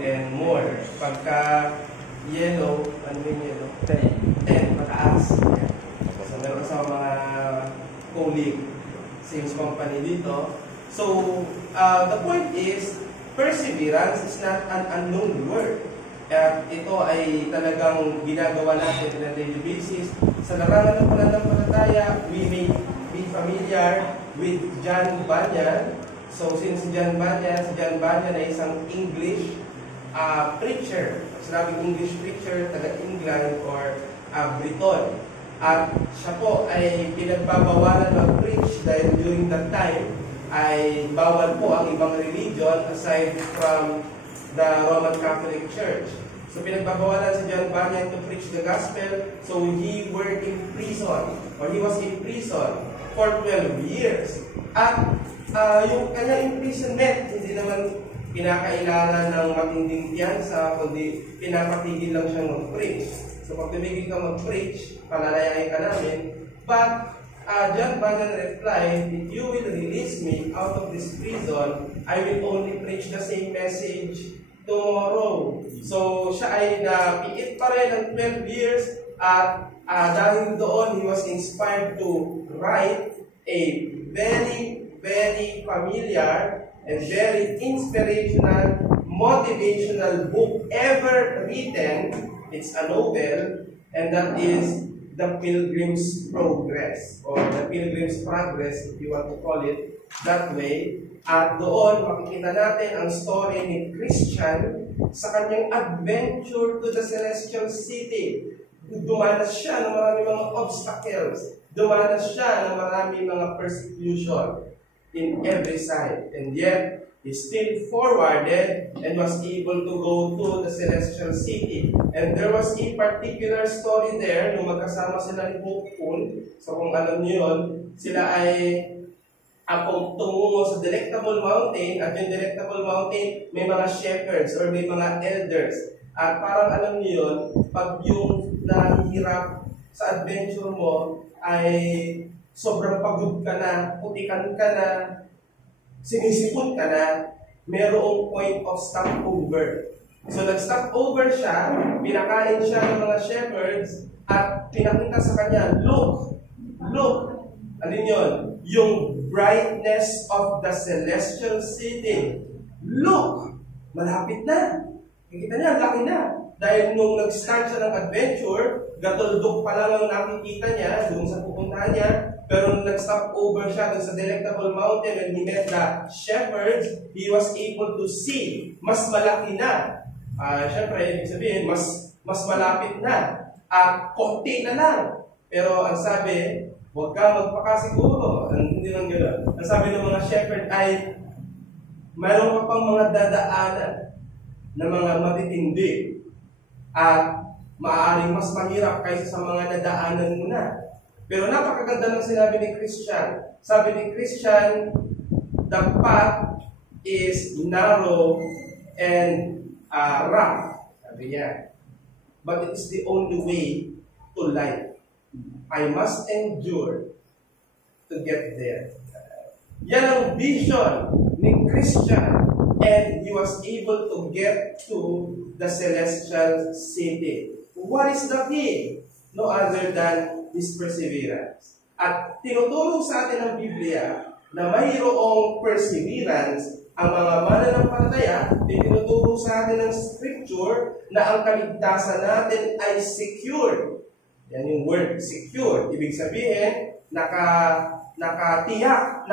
and more. Pagka yellow, ano yung yellow? 10, mataas. So, meron sa mga colleague, sales company dito. So, the point is, perseverance is not an unknown word. At ito ay talagang ginagawa natin on a daily basis. Sa larangan ng pananampalataya, we may be familiar with John Bunyan. So, since John Bunyan ay isang English preacher. Sinabing English preacher, taga-England or Briton. At siya po ay pinagbabawalan mag-preach dahil during that time ay bawal po ang ibang religion aside from the Roman Catholic Church. So pinagbabawalan si John Bunyan to preach the gospel. So he was in prison for 12 years. At yung kanyang imprisonment, hindi naman kinakailangan ng matinding piyansa, kundi pinapatigil lang siyang mag-preach. So pag tumigil ka mag-preach, palalayain ka namin. But John Bunyan replied, if you will release me out of this prison, I will only preach the same message tomorrow. So, siya ay napiit pa rin ng 12 years at dahil doon, he was inspired to write a very, very familiar and very inspirational, motivational book ever written. It's a novel, and that is The Pilgrim's Progress, or The Pilgrim's Progress, if you want to call it that way. At doon, makikita natin ang story ni Christian sa kanyang adventure to the Celestial City. Dumanas siya ng maraming mga obstacles. Dumanas siya ng maraming mga persecution in every side. And yet, he still forwarded and was able to go to the Celestial City. And there was a particular story there nung magkasama sila ni Hopeful. So kung alam niyo yun, sila ay tungo sa Delectable Mountain, at yung Delectable Mountain may mga shepherds or may mga elders. At parang alam niyo yun, pag yung nahihirap sa adventure mo ay sobrang pagod ka na, putikan ka na, sinisipon ka na, merong point of stopover. So nag-stopover siya, pinakain siya ng mga shepherds, at pinakita sa kanya, look, ano yun? Yung brightness of the Celestial City. Look, malapit na. Kikita niya, laki na. Dahil nung nag-start siya ng adventure, gatuldok pa lang ang nakikita niya doon sa pupuntahan niya. Pero nung nag-stop over siya doon sa Delectable Mountain and he met the shepherds, he was able to see, mas malaki na. Siyempre, ibig sabihin, mas malapit na. Konti na lang. Pero ang sabi, huwag ka magpakasiguro. Hindi lang gano'n. Ang sabi ng mga shepherd ay, mayroon ka pang mga dadaanan na mga matitindi at maaaring mas mahirap kaysa sa mga nadaanan mo na. Pero napakaganda ng sinabi ni Christian. Sabi ni Christian, the path is narrow and rough. Sabi niya. But it is the only way to life. I must endure to get there. Yan ang vision ni Christian, and he was able to get to the Celestial City. What is the key? No other than his perseverance. At tinuturo sa atin ng Biblia na mayroong perseverance ang mga mananampalataya. Tinuturo sa atin ng Scripture na ang kaligtasan natin ay secured. Yan yung word, secure. Ibig sabihin, nakatiyak.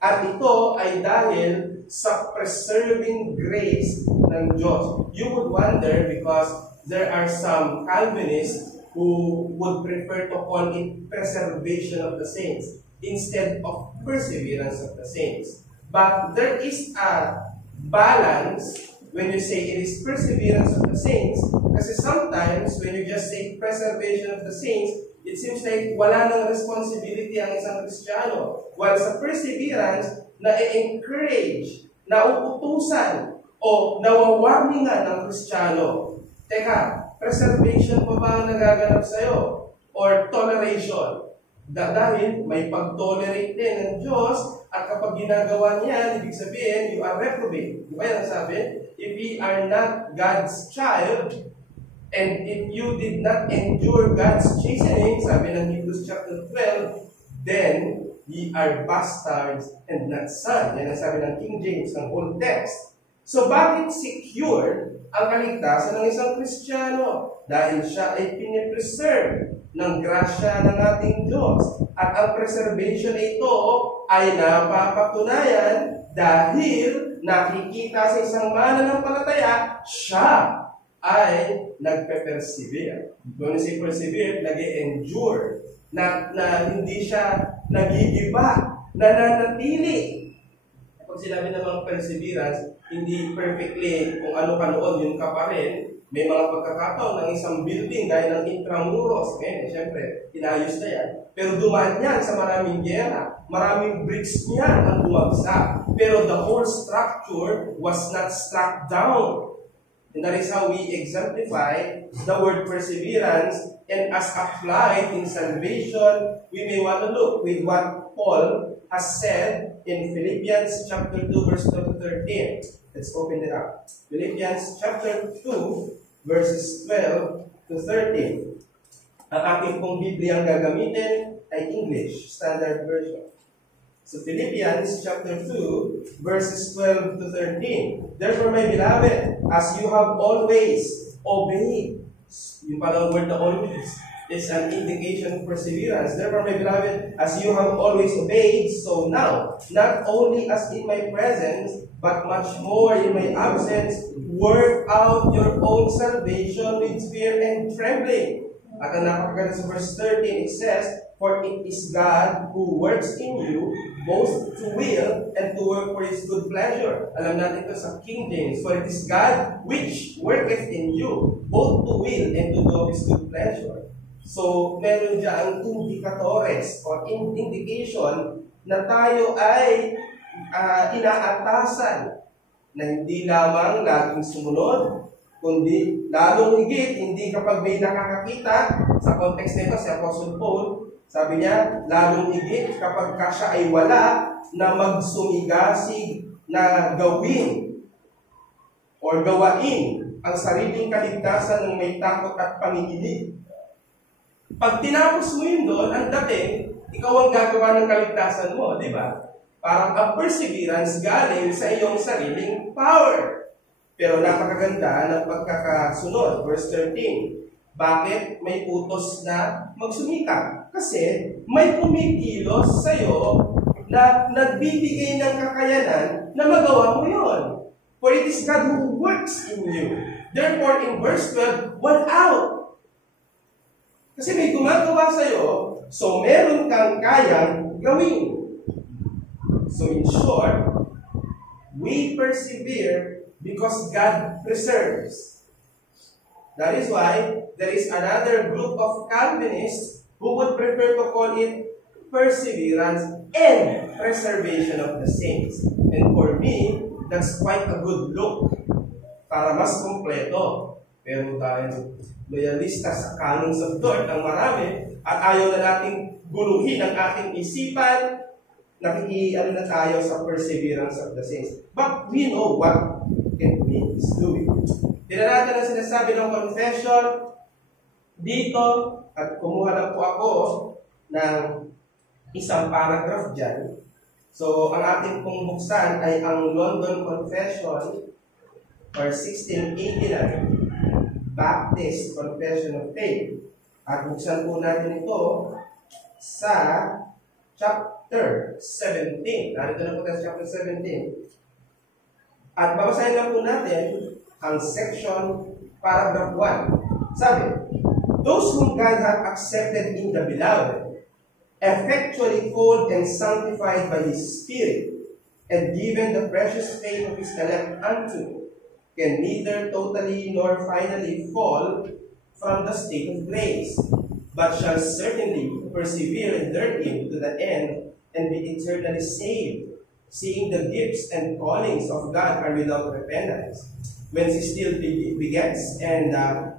At ito ay dahil sa preserving grace ng Diyos. You would wonder because there are some Calvinists who would prefer to call it preservation of the saints instead of perseverance of the saints. But there is a balance when you say it is perseverance of the saints, kasi sometimes when you just say preservation of the saints, it seems like wala nang responsibility ang isang Kristiyano. While sa perseverance, na-encourage, nauutusan, o nawawarningan ng Kristiyano. Teka, preservation pa ba ang nagaganap sa'yo? Or toleration? Dahil may pag-tolerate din ng Diyos, at kapag ginagawa niya, ibig sabihin, you are reprobate. Di ba yan ang sabi? If ye are not God's child, and if you did not endure God's chastening, sabi ng Hebrews chapter 12, then ye are bastards and not sons. Yan ang sabi ng King James, ng Old Text. So bakit secure ang kaligtasan ng isang Kristiyano? Dahil siya ay pinipreserve ng grasya ng ating Diyos. At ang preservation ito ay napapatunayan dahil nakikita sa isang mananampalataya, siya ay nagpe-persevere. Doon si persevere, nag-endure, na hindi siya nagigiba, nananatili. Pag sinabi namang perseverance, hindi perfectly kung ano ka noon, yun ka pa rin. May mga pagkakataon ng isang building gaya ng Intramuros. Ngayon, siyempre, inayos na yan. Pero dumaan yan sa maraming gera. Maraming bricks niyan ang bumagsak. Pero the whole structure was not struck down. And that is how we exemplify the word perseverance. And as applied in salvation, we may want to look with what Paul has said in Philippians chapter 2, verse 12 to 13. Let's open it up. Philippians chapter 2, verses 12 to 13. Ang aking pong Biblia ang gagamitin ay English Standard Version. So Philippians chapter 2, verses 12 to 13. Therefore, my beloved, as you have always obeyed, yung parang word na always is an indication of perseverance. Therefore, my beloved, as you have always obeyed, so now, not only as in my presence, but much more in my absence, work out your own salvation with fear and trembling. At ang napakaganda sa verse 13, it says, for it is God who works in you, both to will and to work for His good pleasure. Alam natin ito sa King James, for it is God which worketh in you, both to will and to do of His good pleasure. So, meron dyan indicatores or indication na tayo ay inaatasan na hindi lamang laging sumunod, kundi lalong higit, hindi kapag may nakakakita, sa context nito si Apostle Paul, sabi niya, lalong higit kapag siya ay wala na magsumigasig na gawin or gawain ang sariling kaligtasan ng may takot at panginginig. Pag tinapos mo yun doon, ang dating, ikaw ang gagawa ng kaligtasan mo, di ba? Parang ang perseverance galing sa iyong sariling power. Pero napakaganda ng pagkakasunod. Verse 13. Bakit may utos na magsumikap? Kasi may kumikilos sa'yo na nagbibigay ng kakayanan na magawa mo yon. For it is God who works in you. Therefore, in verse 12, what out? Kasi may gumagawa sa'yo, so meron kang kayang gawin. So in short, we persevere because God preserves. That is why there is another group of Calvinists who would prefer to call it perseverance and preservation of the saints. And for me, that's quite a good look para mas kompleto. Pero dahil loyalista sa canons of God ang marami at ayaw na nating guluhin ang ating isipan, nakikiano na tayo sa perseverance of the saints. But we know what it means, do we? Tira natin ang sinasabi ng confession dito at kumuha lang po ako ng isang paragraph dyan. So, ang ating pong buksan ay ang London Confession or 1689 Baptist Confession of Faith. At buksan po natin ito sa chapter 17. Narito na po tayo sa chapter 17. At babasahin lang po natin ang section paragraph 1. Sabi, those whom God hath accepted in the beloved, effectually called and sanctified by His Spirit, and given the precious faith of His elect unto, can neither totally nor finally fall from the state of grace, but shall certainly persevere therein to the end, and be eternally saved, seeing the gifts and callings of God are without repentance, whence He still begets and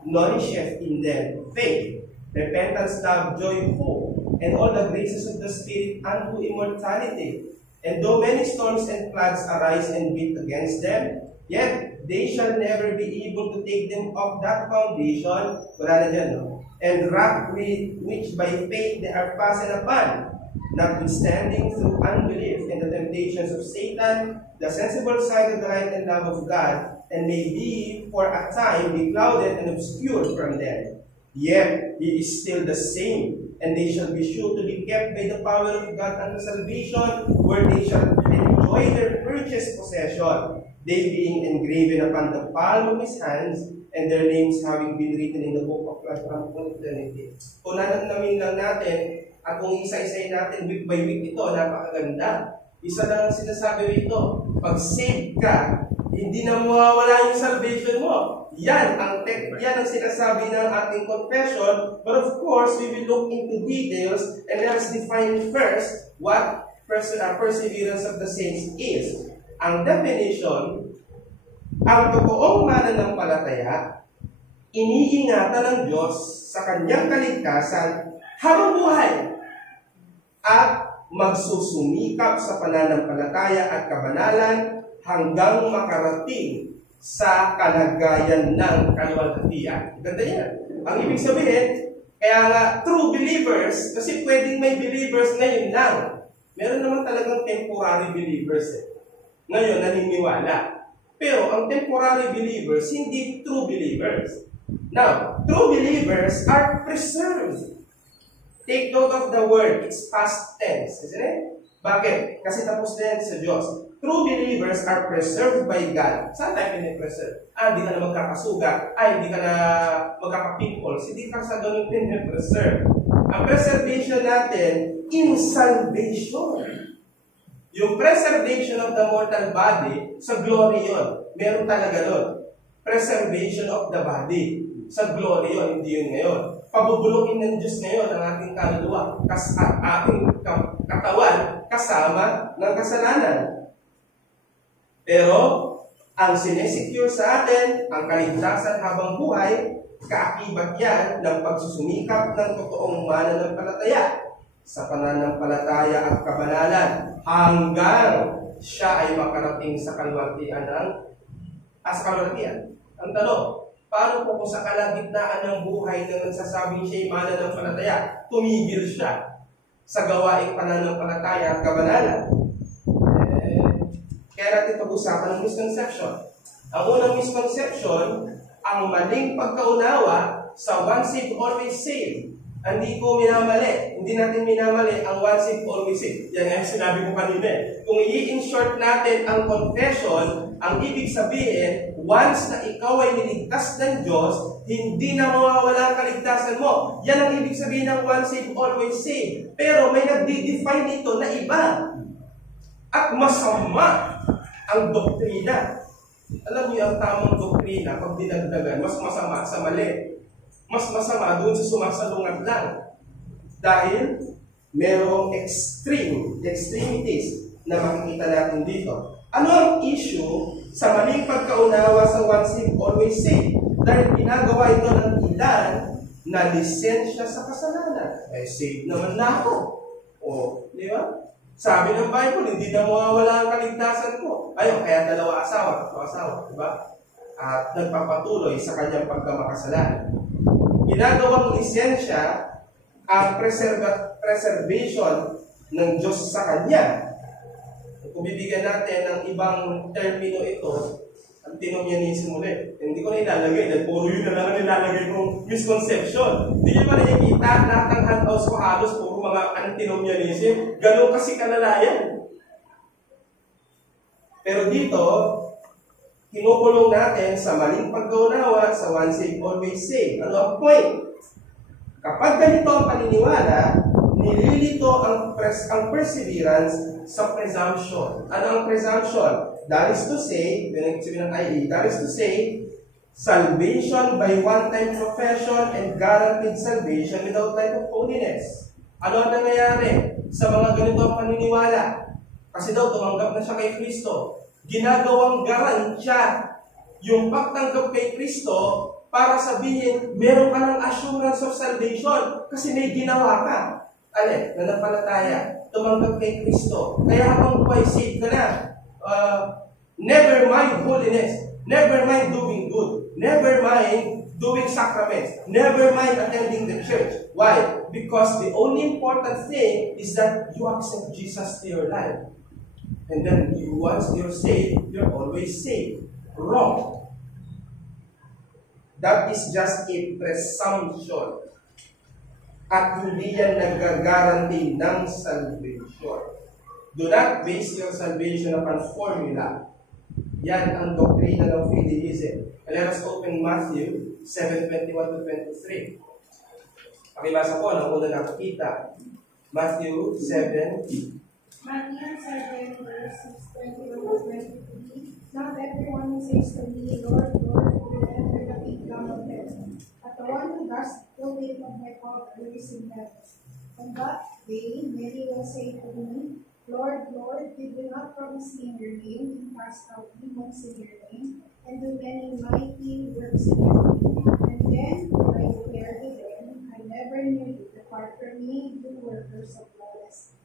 nourisheth in them faith, repentance, love, joy, hope, and all the graces of the Spirit unto immortality. And though many storms and floods arise and beat against them, yet they shall never be able to take them off that foundation, wala na dyan, no? And rock with which by faith they are fastened upon, notwithstanding through unbelief and the temptations of Satan, the sensible sight of the light and love of God, and may be for a time be clouded and obscured from them. Yet he is still the same, and they shall be sure to be kept by the power of God unto salvation, where they shall enjoy their purchased possession, they being engraven upon the palm of his hands, and their names having been written in the book of life from eternity. Kung namin lang natin, at kung isa-isayin natin week by week ito, napakaganda. Isa lang ang sinasabi rito, pag saved ka, hindi na mawawala yung salvation mo. Yan ang sinasabi ng ating confession. But of course, we will look into details, and let's define first what perseverance of the saints is. Ang definition, ang totoong mananampalataya, iniingatan ng Diyos sa kanyang kaligtasan habang buhay at magsusumikap sa pananampalataya at kabanalan hanggang makarating sa kalagayan ng kaluwalhatian. Ganda yan. Ang ibig sabihin, kaya nga true believers, kasi pwedeng may believers ngayon lang. Meron naman talagang temporary believers ngayon naniniwala. Pero ang temporary believers, hindi true believers. Now, true believers are preserved. Take note of the word, it's past tense, isn't it? Bakit? Kasi tapos na yan sa Diyos. True believers are preserved by God. Saan tayo pinipreserve? Hindi ka na magkakasuga. Hindi ka na magkaka-pimples. Hindi ka sa ganun pinipreserve. Ang preservation natin, in salvation. Yung preservation of the mortal body, sa glory yun. Meron talaga doon. Preservation of the body. Sa glory yun, hindi yun ngayon. Pabubulukin ng Diyos ngayon ang ating kaluluwa, ating katawan, kasama ng kasalanan. Pero, ang sinesecure sa atin, ang kaligtasan habang buhay, kaakibat yan ng pagsusumikap ng totoong mananampalataya sa pananampalataya at kabanalan hanggang siya ay makarating sa kalwalhatian sa kalwalhatian. Ang tanong, paano kung sa kalagitnaan ng buhay na nagsasabing siya ay mananampalataya, tumigil siya sa gawaing pananampalataya at kabanalan? Kaya natin pag-usapan ng misconception. Ang unang misconception, ang maling pagkaunawa sa once saved, always saved. Hindi ko minamali. Hindi natin minamali ang once saved, always saved. Yan nga yung sinabi ko kanina. Kung i-in short natin ang confession, ang ibig sabihin, once na ikaw ay niligtas ng Diyos, hindi na mawawala ang kaligtasan mo. Yan ang ibig sabihin ng once saved, always saved. Pero may nagdi-define nito na iba. At masama ang doktrina. Alam niyo, ang tamang doktrina, pag dinagdagan, mas masama sa mali. Mas masama doon sa sumasalungat lang. Dahil merong extremities na makikita natin dito. Ano ang issue sa maling pagkaunawa sa once saved, always saved? Dahil ginagawa ito ng ilan na lisensya sa kasalanan. Saved naman na ako. Di ba? Sabi ng Bible, hindi na mawawala ang kaligtasan ko. Ayun, kaya dalawa asawa, di ba? At nagpapatuloy sa kanyang pagkamakasalanan. Ginagawang lisensya ang preservation ng Diyos sa Kanya. Kung bibigyan natin ng ibang termino ito, ang antinomianism ulit. Hindi ko na ilalagay dahil puro yun na lang nilalagay kong misconception. Hindi nyo ba nakikita lahat ng handouts ko halos puro mga antinomianism? Ganun kasi kalalayan. Pero dito, kinukulong natin sa maling pagkaunawa sa once saved, always saved. Ano ang point? Kapag ganito ang paniniwala, nililito ang perseverance sa presumption. Ano ang presumption? That is to say, that is to say, salvation by one-time profession and guaranteed salvation without life of holiness. Ano ang nangyayari sa mga ganito ang paniniwala? Kasi daw tumanggap na siya kay Kristo. Ginagawang garansya yung pagtanggap kay Kristo para sabihin, meron ka ng assurance of salvation kasi may ginawa ka. nanampalataya, tumanggap kay Kristo. Kaya habang buhay, saved ka na. Never mind holiness, never mind doing good, never mind doing sacraments, never mind attending the church. Why? Because the only important thing is that you accept Jesus to your life. And then once you're saved, you're always saved. Wrong. That is just a presumption. At hindi yan nag-guarantee ng salvation. Do not base your salvation upon formula. Yan ang doktrina ng fideism. Let us open Matthew 7:21-23. Pakibasa po ng una nakikita. Matthew 7. Matthew 7, verses 21-23. Not everyone who says to me, Lord, Lord, will enter the kingdom of heaven, but the one who does the will of my Father who is in heaven. On that day, many will say to me, Lord, Lord, did we not promise in your name, and cast out demons in your name, and do many mighty works in your name? And then will I declare to them, I never knew you, depart from me, you workers of lawlessness.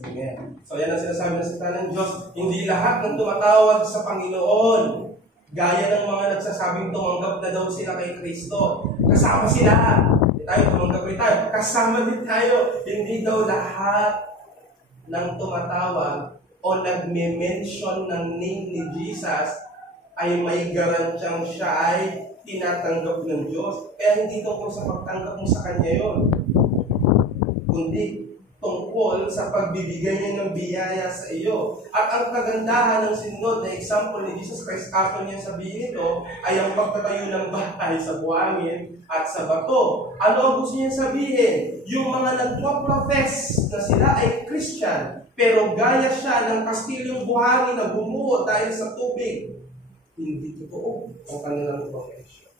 Amen. So yan ang sinasabi ng salita ng Diyos. Hindi lahat ng tumatawag sa Panginoon, gaya ng mga nagsasabing tumanggap na daw sila kay Kristo. Kasama sila. Hindi tayo tumanggap rin tayo. Kasama din tayo. Hindi daw lahat ng tumatawag o nagme-mention ng name ni Jesus ay may garantyang siya ay tinatanggap ng Diyos. Kaya hindi tungkol sa pagtanggap mo sa Kanya yun, kundi tungkol sa pagbibigay niya ng biyaya sa iyo. At ang kagandahan ng sinunod na example ni Jesus Christ after niya sabihin ito ay ang pagtatayo ng bahay sa buhangin at sa bato. Ano ang gusto niya sabihin? Yung mga nagpo-profess na sila ay Christian, pero gaya siya ng kastilyong buhangin na bumuo dahil sa tubig. Hindi totoo ang kanilang profession.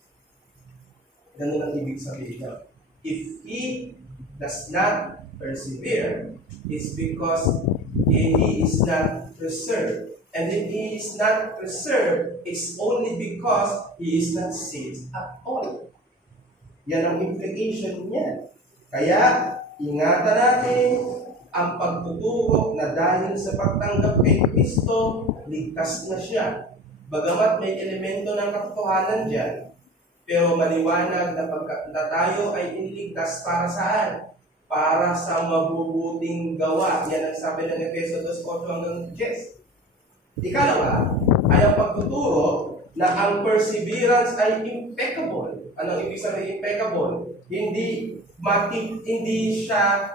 Ganun ang ibig sabihin niya. If he does not persevere, it's because he is not preserved. And if he is not preserved, it's only because he is not saved at all. Yan ang implication niya. Kaya, ingatan natin ang pagtuturo na dahil sa pagtanggap kay Kristo, ligtas na siya. Bagamat may elemento ng katotohanan dyan, pero maliwanag na tayo ay iniligtas para saan? Para sa mabubuting gawa. Yan ang sabi ng Efeso 2:8-10. Ikalawa, ay ang pagtuturo na ang perseverance ay impeccable. Anong ibig sabihin impeccable? Hindi siya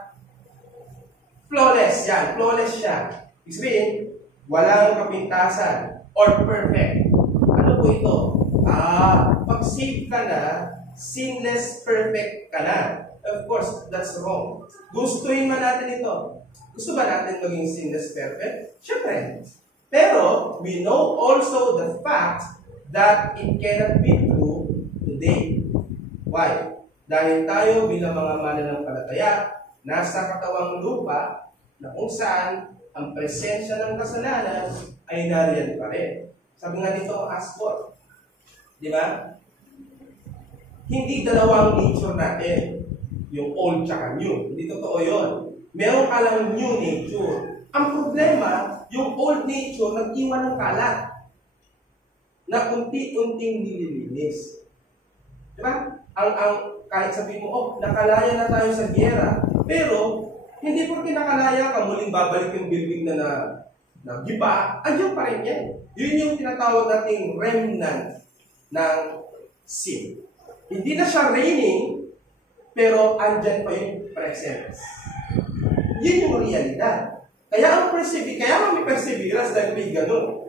flawless. Yan, flawless siya. Ibig sabihin, walang kapintasan or perfect. Ano po ito? Pag save ka na, sinless perfect ka na. Of course, that's wrong. Gustuhin man natin ito. Gusto ba natin maging sinless perfect? Siyempre. Pero, we know also the fact that it cannot be true today. Why? Dahil tayo bilang mga mananampalataya, nasa katawang lupa na kung saan ang presensya ng kasalanan ay nariyan pa rin. Sabi nga dito ang asphalt. Di ba? Hindi dalawang nature natin. Yung old tsaka new. Hindi totoo yun. Meron ka lang new nature. Ang problema, yung old nature nag-iwan ng kalat na unti-unting nililinis. Diba? Kahit sabihin mo, nakalaya na tayo sa giyera. Pero, hindi porque nakalaya ka, muling babalik yung building na giba, andyan pa rin yan. Yun yung tinatawag nating remnant ng sin. Hindi na siya reigning, pero andyan pa yung presence. Yun yung realidad. Kaya may perseverance dahil may ganun.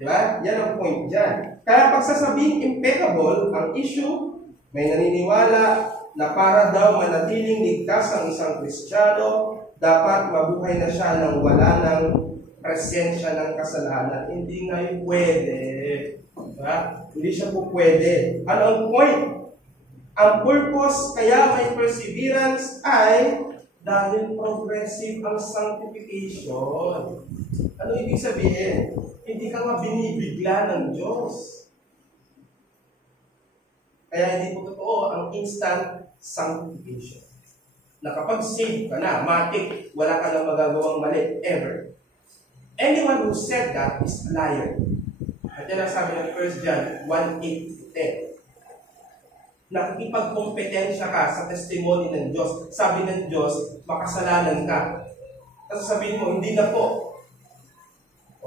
Diba? Yan ang point dyan. Kaya pagsasabing impeccable, ang issue, may naniniwala na para daw manatiling ligtas ang isang Kristiyano, dapat mabuhay na siya nang wala ng presensya ng kasalanan. Hindi nga yung pwede. Diba? Hindi siya po pwede. Ano ang point? Ang purpose kaya may perseverance ay dahil progressive ang sanctification. Ano ibig sabihin? Hindi ka nga binibigla ng Diyos. Kaya hindi po totoo ang instant sanctification. na kapag saved ka na, matik, wala ka nang magagawang mali, ever. Anyone who said that is a liar. At yan ang sabi ng 1 John 1:8-10. Nakikipagkompetensya ka sa testimony ng Diyos. Sabi ng Diyos, makasalanan ka. Kasi sabihin mo, hindi na po.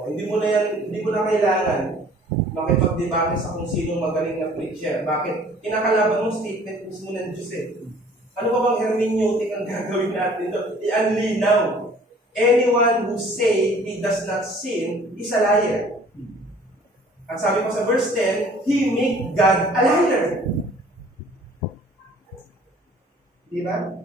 Hindi mo na kailangan makipagdebate sa kung sino magaling na preacher. Bakit? Kinakalaban mo statement mismo ng Diyos eh. Ano ba bang hermeneutic ang gagawin natin ito? Ianlinaw. Anyone who say he does not sin is a liar. At sabi ko sa verse 10, he make God a liar. Diba?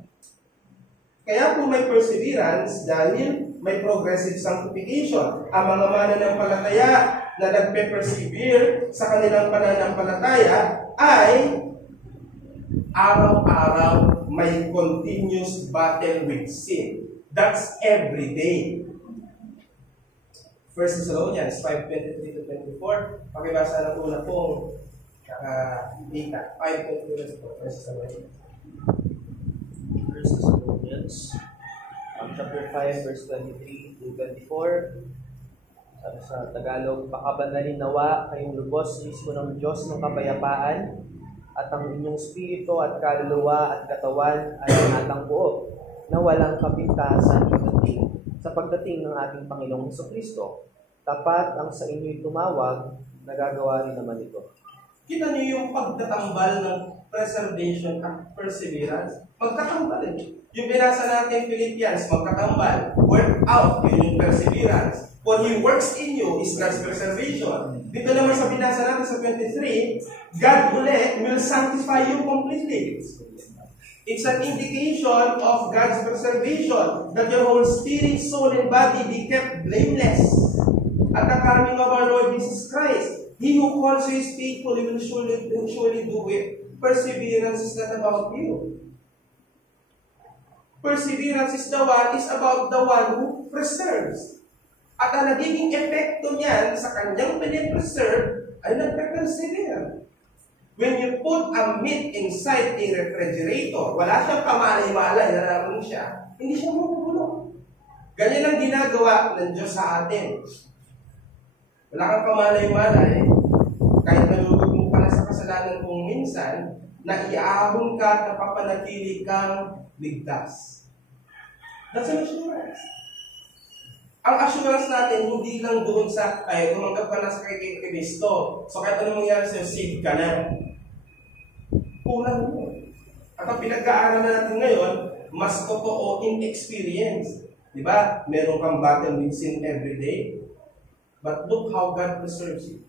Kaya po may perseverance dahil may progressive sanctification. Ang mga mananampalataya na nagpe-persevere sa kanilang pananampalataya ay araw-araw may continuous battle with sin. That's every day. 1 Thessalonians 5:23-24. Pakibasa na po na pong data. 5:23-24. 1 Thessalonians. 1 Thessalonians chapter 5 verse 23-24. Sabi sa Tagalog, pakabanalin nawa kayong lubos mismo ng Diyos ng kapayapaan at ang inyong spirito at kaluluwa at katawan ay inatang buo na walang kapintasan sa pagdating ng ating Panginoong Jesucristo. Tapat ang sa inyo'y tumawag, nagagawa rin naman ito. Kita niyo yung pagtatambal ng preservation at perseverance? Magkatambal eh. Yung binasa natin Philippians, magkatambal. Work out, yun yung perseverance. What He works in you is God's preservation. Dito naman sa binasa natin sa 23, God will sanctify you completely. It's an indication of God's preservation, that your whole spirit, soul, and body be kept blameless at the coming of our Lord Jesus Christ. He who calls you is faithful, He will surely do it. Perseverance is not about you. Perseverance is about the one who preserves. At ang nagiging epekto niyan sa kanyang pinipreserve ay nagpe-persevere. When you put a meat inside a refrigerator, wala siyang kamalay-malay, nararamdaman siya, hindi siya mabubulok. Ganyan ang ginagawa ng Diyos sa atin. Wala kang kamalay-malay, kahit nalulog mo pa na sa kasalanan kung minsan, na iaahon ka at napapanatili kang ligtas. That's an assurance. Ang assurance natin, hindi lang doon sa, ay, tumanggap ka na sa kay Kristo. So, kahit anong mangyari sa'yo, saved ka na. Kulang mo. At ang pinag-aaral natin ngayon, mas totoo in experience. Diba? Meron kang battle with sin every day. But look how God preserves you.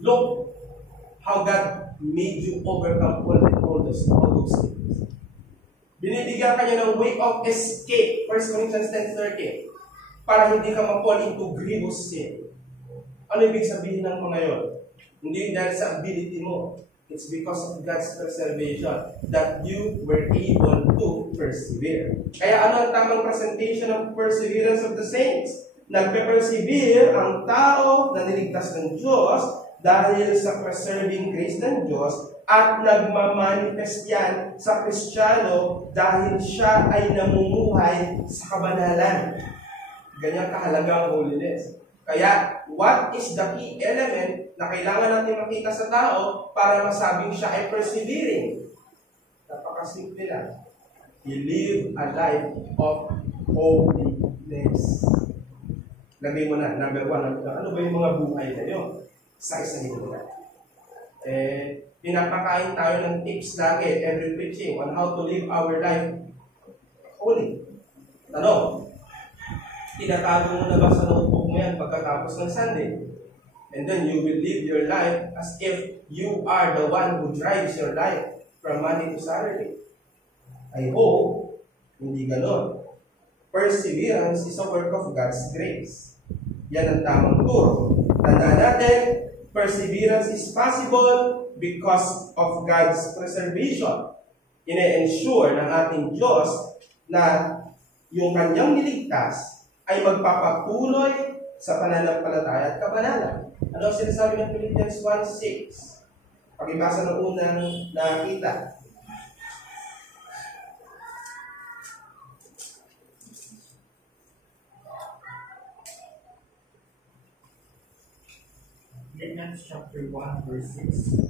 Look how God made you overcome all those things. Binibigyan ka niya ng way of escape. 1 Corinthians 10:30. Para hindi ka ma-fall into grievous sin. Ano ibig sabihin ng mga yun? Hindi dahil sa ability mo. It's because of God's preservation that you were able to persevere. Kaya ano ang tamang presentation of perseverance of the saints? Nagpe-persevere ang tao na niligtas ng Diyos dahil sa preserving grace ng Diyos at nagmamanifest yan sa Kristiyano dahil siya ay namumuhay sa kabanalan. Ganyan kahalaga ang holiness. Kaya, what is the key element na kailangan natin makita sa tao para masabing siya ay persevering? Napakasimple lang. You live a life of holiness. Lagay mo na, number 1, ano ba yung mga buhay na yun? Isa-isahin mo na. Pinapakain tayo ng tips lagi, every preaching, on how to live our life holy. Tanong, tinatago mo na ba sa notebook mo yan pagkatapos ng Sunday? And then you will live your life as if you are the one who drives your life from Monday to Saturday. I hope, hindi ganon. Perseverance is a work of God's grace. Yan ang tamang turo. Tandaan natin, perseverance is possible because of God's preservation. Ine-ensure ng ating Diyos na yung kanyang niligtas ay magpapatuloy sa pananampalataya at kabanalan. Ano ang sinasabi ng Philippians 1:6? Pakibasa ng unang nakita. Ephesians chapter 1, verse 6.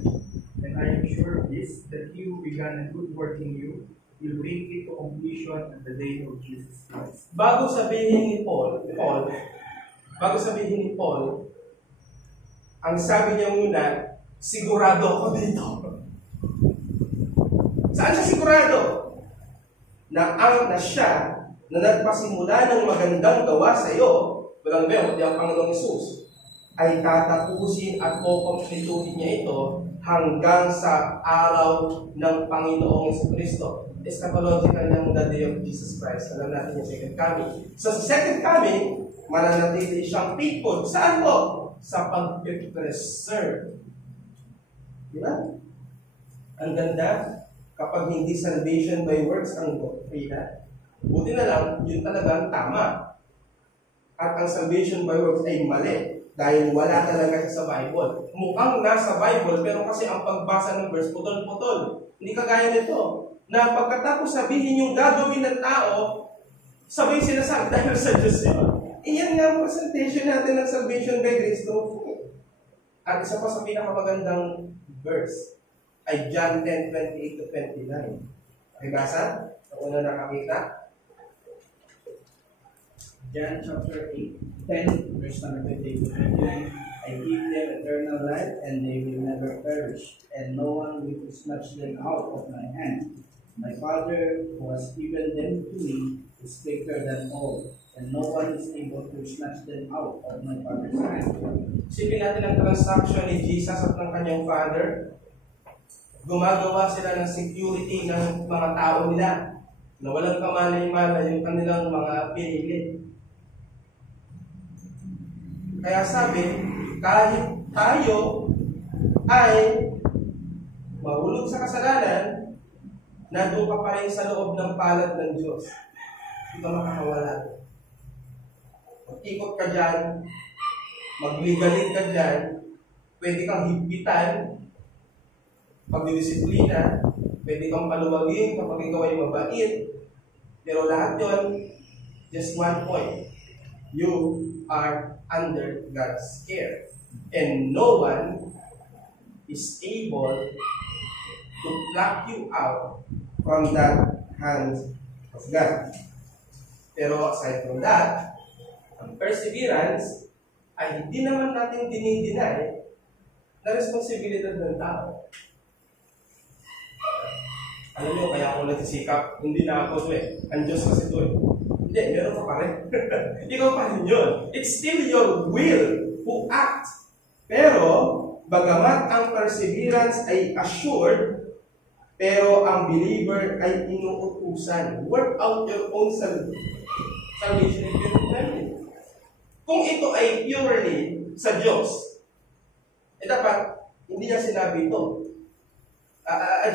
And I am sure of this, that he who began a good work in you will bring it to completion at the day of Jesus Christ. Bago sabihin ni Paul, ang sabi niya muna, sigurado ako dito. Saan siya sigurado? Na siya na nagpasimula ng magandang gawa sa iyo, walang ba, kundi ang Panginoong Hesus, ay tatapusin at kukumpletuhin niya ito hanggang sa araw ng Panginoong Jesucristo. Eschatological ng the day of Jesus Christ. Alam natin yung second coming. So sa second coming, mananatili siyang faithful. Saan po? Sa pag-preserve. Di ba? Ang ganda, kapag hindi salvation by works ang doktrina, buti na lang, yun talagang tama. At ang salvation by works ay mali. Dahil wala talaga siya sa Bible. Mukhang nasa Bible, pero kasi ang pagbasa ng verse, putol-putol. Hindi kagaya nito. Na pagkatapos sabihin yung gagawin ng tao, sabay sinasabi dahil sa Diyos yun. Iyan nga ang presentation natin ng salvation by grace through faith. At isa pa sa pinakamagandang verse ay John 10:28-29. Pakibasa? Sa una nakakita. John chapter 10, verse number 28-29. I give them eternal life, and they will never perish, and no one will snatch them out of my hand. My Father, who has given them to me, is greater than all, and no one is able to snatch them out of my Father's hand. Isipin natin ang transaction ni Jesus at ng kanyang Father. Gumagawa sila ng security ng mga tao nila na walang kamalay-malay yung kanilang mga pinili. Kaya sabi, kahit tayo ay mahulog sa kasalanan, nandun ka pa rin sa loob ng palad ng Diyos. Hindi ka makakawala. Mag-ikot ka dyan, magligalig ka dyan, pwede kang higpitan, pagdidisiplina, pwede kang paluwagin kapag ikaw ay mabait, pero lahat yun, just one point. You are under God's care. And no one is able to pluck you out from that hand of God. Pero aside from that, ang perseverance ay hindi naman natin dinideny na responsibilidad ng tao. Alam nyo, kaya ako nagsisikap, hindi na ako ang Diyos kasi ito Hindi, meron ka pa rin. Ikaw pa rin yun. It's still your will who act. Pero, bagamat ang perseverance ay assured, pero ang believer ay inuutusan. Work out your own salvation if you're trembling. Kung ito ay purely sa Diyos, dapat hindi niya sinabi ito.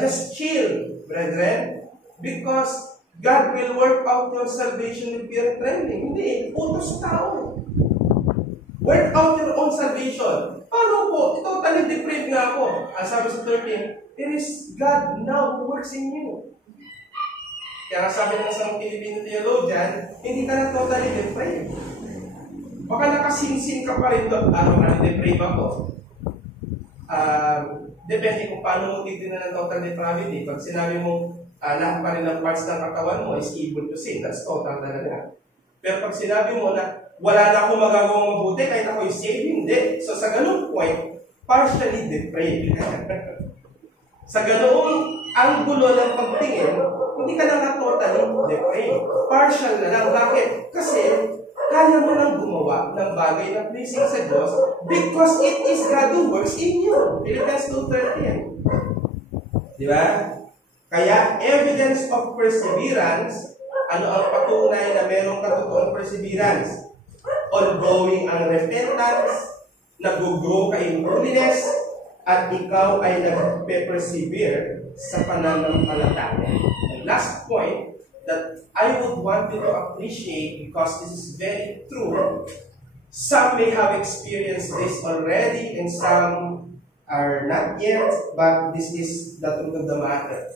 Just chill, brethren, because God will work out your salvation with fear and trembling. Hindi, utos tao. Work out your own salvation. Paano po? Totally depraved nga ako. Ang sabi sa 13, it is God now who works in you. Kaya sabi ng isang Filipino theologian, hindi ka na totally depraved. Baka nakasinsin ka pa rin doon. Ano, depraved ako? Depende kung paano mo titignan ng total depravity. Pag sinabi mo, lahat pa rin ng parts ng katawan mo is able to sin. That's total talaga. Pero pag sinabi mo na wala na akong magagawang mabuti kahit ako'y saved, hindi. So sa ganung point, partially depraved. Sa ganung anggulo ng pagtingin, hindi ka na totally depraved. Partial na lang. Bakit? Kasi kaya mo lang gumawa ng bagay na pleasing sa Diyos because it is God who works in you. Philippians 2:13. Di ba? Kaya, evidence of perseverance, ano ang patunay na mayroong katotoong perseverance? Ongoing ang repentance, nag-grow ka in holiness, at ikaw ay nag-persevere sa pananampalataya. And last point that I would want you to appreciate because this is very true. Some may have experienced this already and some are not yet, but this is the truth of the matter.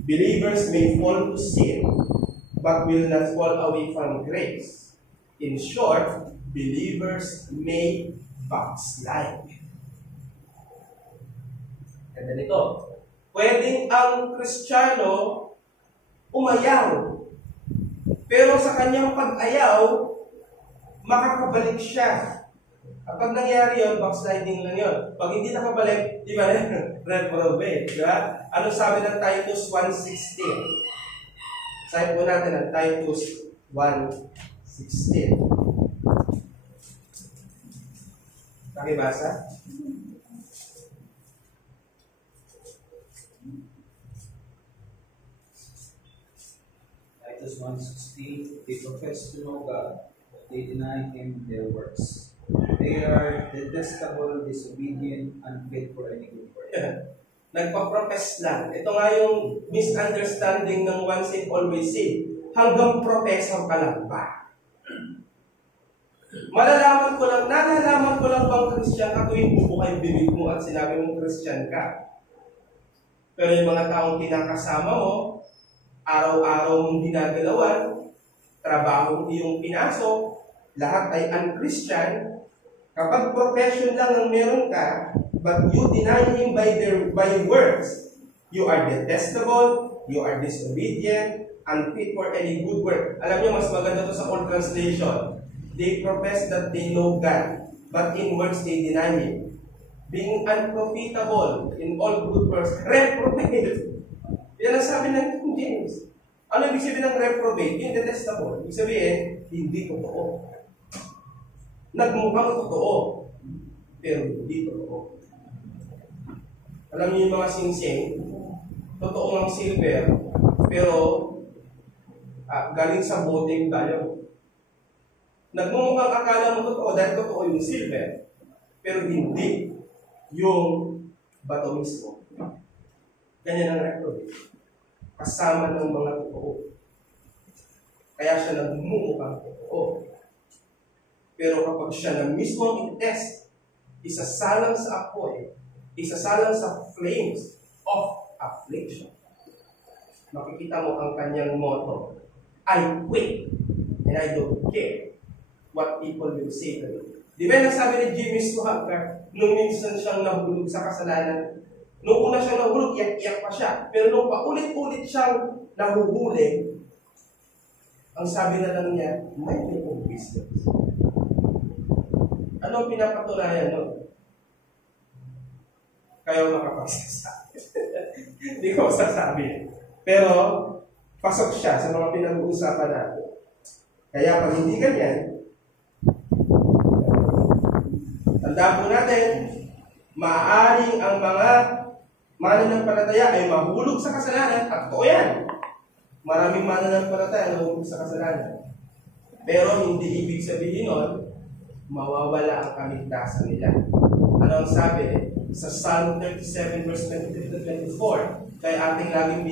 Believers may fall to sin, but will not fall away from grace. In short, believers may backslide. Ganda nito. Pwedeng ang Kristiyano umayaw. Pero sa kanyang pag-ayaw, makakabalik siya. Kapag nangyari yun, backsliding lang yun. Pag hindi nakabalik, di ba? Reprobate. Di ba? Ano sabi ng Titus 1:16? Sabi po natin ang Titus 1:16. Pakibasa? Titus 1:16, they profess to know God, but they deny Him their works. They are detestable, disobedient, unfit for any good work. Nagpa-profess lang. Ito nga yung misunderstanding ng once saved, always saved. Hanggang professor ka lang ba? Nalalaman ko lang bang Christian ka tuwing bubukay bibig mo at sinabi mong Christian ka. Pero yung mga taong kinakasama mo, araw-araw mong ginagalawan, trabaho iyong pinasok, lahat ay un-Christian. Kapag profession lang ang meron ka, but you deny Him by works, you are detestable, you are disobedient, unfit for any good work. Alam niyo, mas maganda to sa old translation. They profess that they know God, but in works they deny Him. Being unprofitable in all good works. Reprobate. Yan ang sabi ng King James. Ano ibig sabihin ng reprobate? Yung detestable. Ibig sabihin, hindi totoo. Nagmukhang totoo, pero hindi totoo. Alam niyo yung mga sing-sing, totoo ng silver, pero galing sa boteng tayo. Nagmumukhang akala mo totoo dahil totoo yung silver, pero hindi yung bato mismo. Ganyan ang reprobate. Kasama ng mga totoo. Kaya siya nagmumukhang totoo. Pero kapag siya na mismo ang i-test, isasalang sa apoy, isasalang sa flames of affliction. Makikita mo ang kanyang motto, I quit and I don't care what people will say to me. Di ba nagsabi ni Jimmy Swaggart, nung minsan siyang nahulog sa kasalanan, nung una siyang nahulog, iyak-iyak pa siya. Pero nung paulit-ulit siyang nahuhuli, ang sabi na lang niya, mind your own business. Ano ang pinapatunayan nun? Kayo makapagsasabi. Hindi ko sasabi. Pero, pasok siya sa mga pinag-uusapan natin. Kaya pag hindi ganyan, tandaan po natin, maaaring ang mga mananampalataya ay mahulog sa kasalanan, at totoo yan. Maraming mananampalataya na mahulog sa kasalanan. Pero hindi ibig sabihin nun, mawawala ang kaligtasan nila. Ano ang sabi? Sa Psalm 37 verse 23-24, kaya ating laging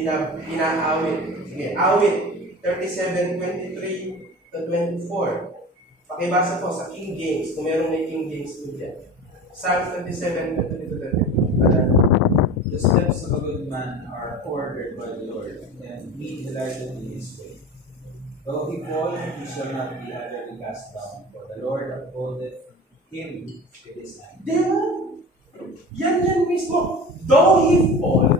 pinaawit. Sige, awit 37:23-24. Pakibasa po sa King James, kung meron may King James po dyan. Psalm 37:23-24. The steps of a good man are ordered by the Lord, and he delighted in his way. Though he fall, he shall not be utterly cast down, for the Lord upholdeth him with his hand. Diba? Yan mismo. Though he fall,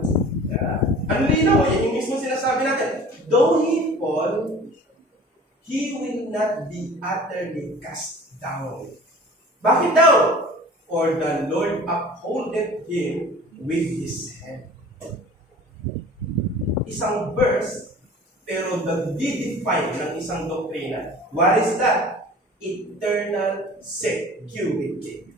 ano linaw? Yan yung mismo sinasabi natin. Though he fall, he will not be utterly cast down. Bakit daw? For the Lord upholdeth him with his hand. Isang verse, pero nag-define ng isang doktrina. What is that? Eternal security.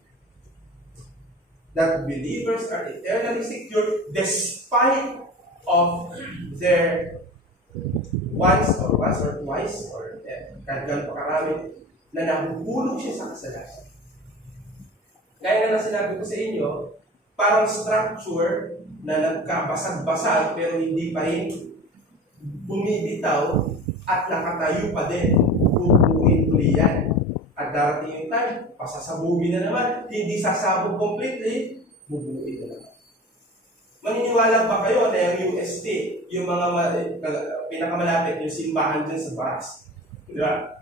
That believers are eternally secure despite of their once or twice or kahit gano'n pa karami na nahuhulog siya sa kasalanan. Gaya na sinabi ko sa inyo, parang structure na nagkabasag-basag pero hindi pa rin bumibitaw at nakatayo pa din. Bubuin uli yan. At darating yung time, pasasabugin na naman. Hindi sasabog completely, bubuin na naman. Maniniwala ba kayo na yung UST, yung mga pinakamalapit, yung simbahan dyan sa Baras? Diba?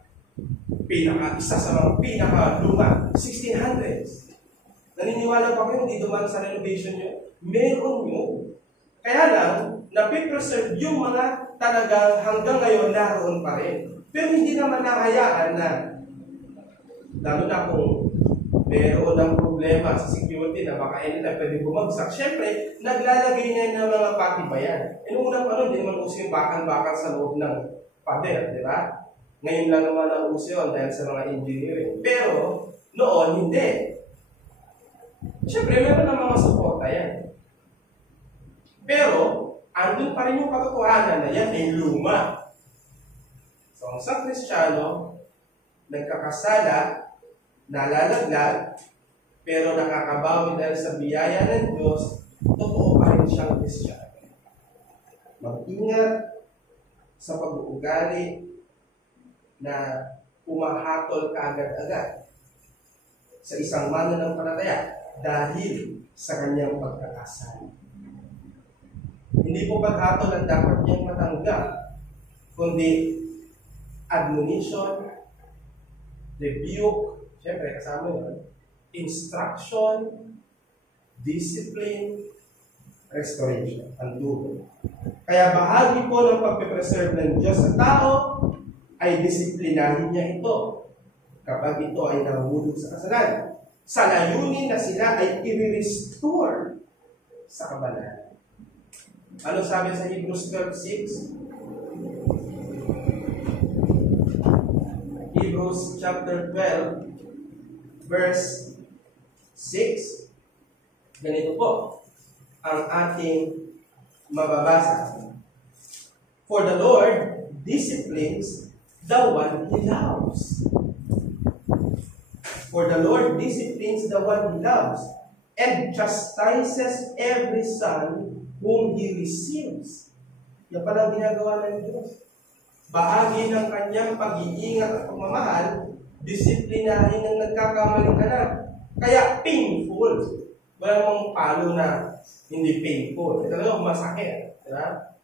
Isa sa mga pinakaluma, 1600s. Naniniwala pa kayo, hindi dumaan sa renovation nyo? Meron nyo. Kaya lang, napipreserve yung mga talagang hanggang ngayon naroon pa rin. Pero hindi naman nahayaan na, lalo na kung meron ng problema sa security na baka anytime pwede bumagsak, syempre, naglalagay na ng mga patibayan. E nung unang panahon, hindi naman uso yung bakal-bakal sa loob ng pader, di ba? Ngayon lang naman ang uso yun dahil sa mga engineering. Pero, noon, hindi. Siyempre, meron ng mga suporta yan. Pero, andun pa rin yung katotohanan na yan ay luma. So, ang isang Kristiyano, nagkakasala, nalalaglag, pero nakakabawi dahil sa biyaya ng Diyos, totoo pa rin siyang Kristiyano. Mag-ingat sa pag-uugali na pumahatol ka agad-agad sa isang mananampalataya dahil sa kanyang pagkakasala. Hindi po paghatol ang dapat niyang matanggap, kundi admonition, rebuke, siyempre kasama yun, instruction, discipline, restoration, ang dulo. Kaya bahagi po ng pagpipreserve ng Diyos sa tao ay disiplinahin niya ito kapag ito ay nahulog sa kasalanan. Sa layunin na sila ay i-restore sa kabanalan. Ano sabi sa Hebrews 12:6? Hebrews chapter 12, verse 6. Ganito po ang ating mababasa. For the Lord disciplines the one He loves. For the Lord disciplines the one He loves, and chastises every son whom He receives. Yan palang ginagawa ng Diyos. Bahagi ng kanyang pag-iingat at pagmamahal, disiplinahin ang nagkakamaling anak. Kaya painful. Wala mong palo na hindi painful. Ito talaga masakit. Diba?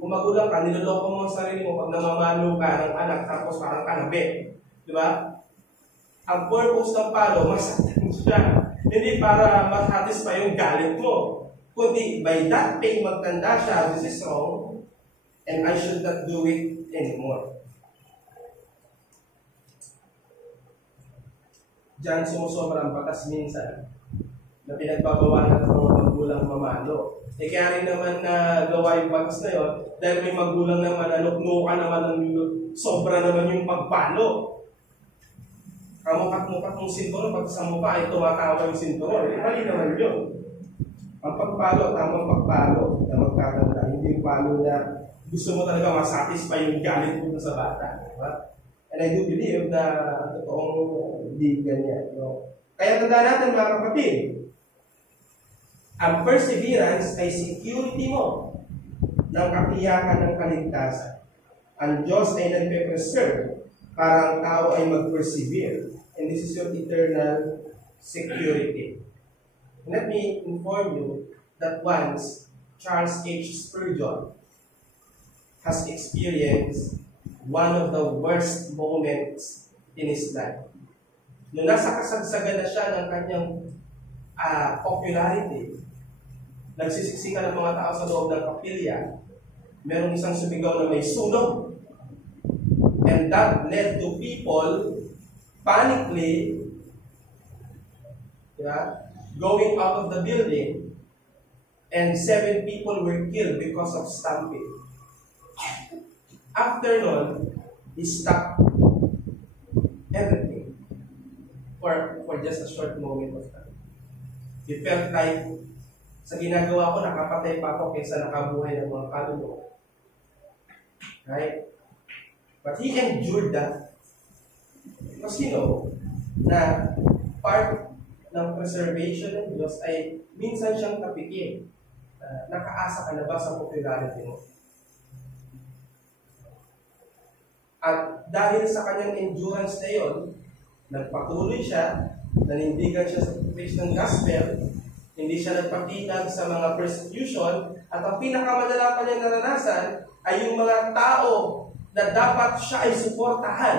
Kung magulang ka, niloloko mo ang sarili mo pag namamalo ka ng anak tapos parang kanabi. Diba? Ang purpose ng palo, masaktan siya. Hindi para ma-satisfy yung galit mo. Kundi by that pain, magtanda siya, this is wrong, and I should not do it anymore. Diyan sumusobra ang batas minsan na pinagbabawalan ng mga magulang mamalo. Eh kaya rin naman na gawa yung batas na yun dahil may magulang naman na nuknuka naman ng sobra naman yung pagpalo. Kamukat-mukat mong sinturon, pag sa mukha ay tumatawa yung sinturon. Eh, mali naman yun. Ang pagpalo, tamang pagpalo na magkakanda. Hindi yung palo na gusto mo talaga masatisfy yung galit mo sa bata. Diba? And I do believe na totoong hindi ganyan. No? Kaya tandaan natin mga kapatid, ang perseverance ay security mo ng katiyakan ng kaligtasan. Ang Diyos ay nagpe-preserve para ang tao ay mag-persevere. And this is your eternal security. Let me inform you that once Charles H. Spurgeon has experienced one of the worst moments in his life. Nung nasa kasagsagan na siya ng kanyang popularity, nagsisiksikan ng mga tao sa loob ng kapilya, meron isang sumigaw na may sunog. And that led to people panically going out of the building, and 7 people were killed because of stampede. After nun, he stopped everything for just a short moment of time. He felt like, sa ginagawa ko, nakapatay pa ako kaysa nakabuhay ng mga kaluluwa. Right? But he endured that. Because na part ng preservation ng Diyos ay minsan siyang tapikin. Nakaasa ka na ba sa popularity mo? At dahil sa kanyang endurance na yun, nagpatuloy siya, nanindigan siya sa preach ng gospel, hindi siya nagpakitag sa mga persecution, at ang pinakamadala pa niya naranasan ay yung mga tao na dapat siya ay suportahan,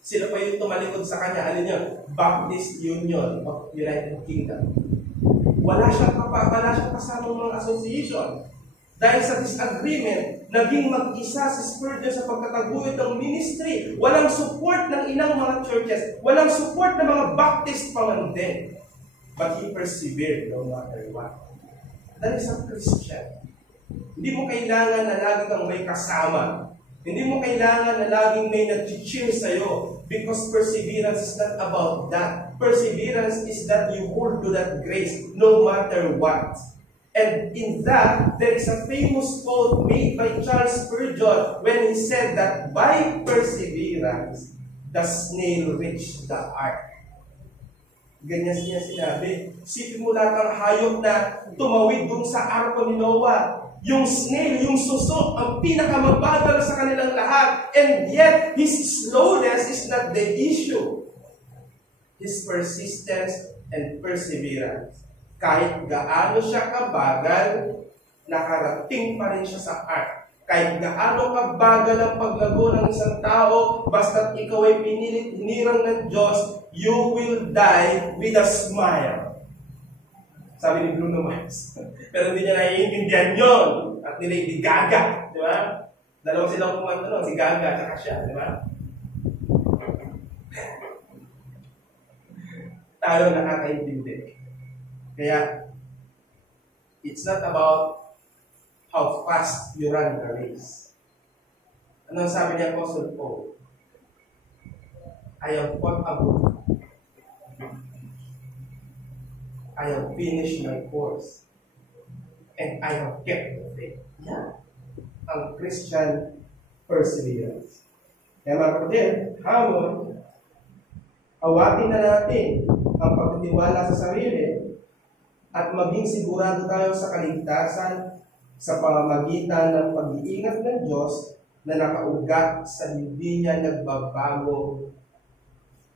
Sila pa yung tumalikod sa kanya. Alin yun? Baptist Union of United Kingdom. Wala siyang kasamang mga association. Dahil sa disagreement, naging mag-isa si Spurgeon sa pagtataguyod ng ministry. Walang support ng ilang mga churches. Walang support ng mga Baptist pa man din. But he persevered no matter what. That is a Christian. Hindi mo kailangan na lagi kang may kasama. Hindi mo kailangan na laging may nag-cheer sa'yo. Because perseverance is not about that. Perseverance is that you hold to that grace no matter what. And in that, there is a famous quote made by Charles Spurgeon when he said that by perseverance, the snail reached the ark. Ganyan niya sinabi. Sipin mo lahat ang hayop na tumawid dun sa arko ni Noah. Yung snail, yung suso, ang pinakamabagal sa kanilang lahat. And yet, his slowness is not the issue. His persistence and perseverance. Kahit gaano siya kabagal, nakarating pa rin siya sa ark. Kahit gaano kabagal ang paglago ng isang tao, basta't ikaw ay pinilit hinirang ng Diyos, you will die with a smile. Sabi ni Bruno Mars. Pero hindi niya naiintindihan yun. At nila hindi Gaga. Di ba? Dalawa silang kumanta, si Gaga at siya. Di ba? Tayo nakakaintindi. Kaya, it's not about how fast you run the race. Ano sabi ni Apostle Paul? I have fought a good fight. I have finished my course. And I have kept the faith. Yan. Ang Christian perseverance. Kaya mga kapatid, hamon, awatin na natin ang pagtitiwala sa sarili at maging sigurado tayo sa kaligtasan sa pamamagitan ng pag-iingat ng Diyos na nakaugat sa hindi niya nagbabagong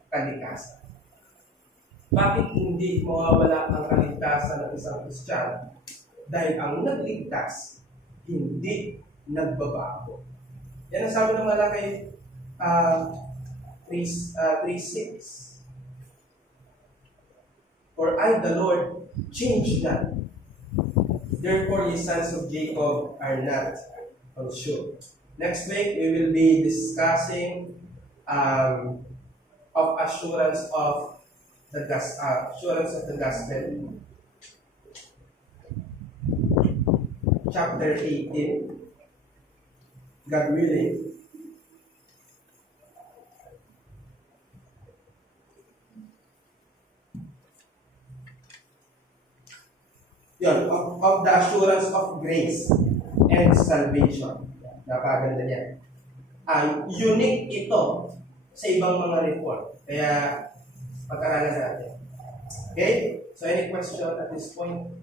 kalikasan. Bakit hindi mawawala ang kaligtasan ng isang Kristiyano? Dahil ang nagligtas, hindi nagbabago. Yan ang sabi ng Malakay 3:6. For I, the Lord, change not. Therefore, ye sons of Jacob are not consumed. Next week, we will be discussing of assurance of the gospel. Chapter 18. God willing. Yun, of the assurance of grace and salvation. Napaganda niya. Unique ito sa ibang mga report. Kaya, pag-aralan natin. Okay? So, any question at this point?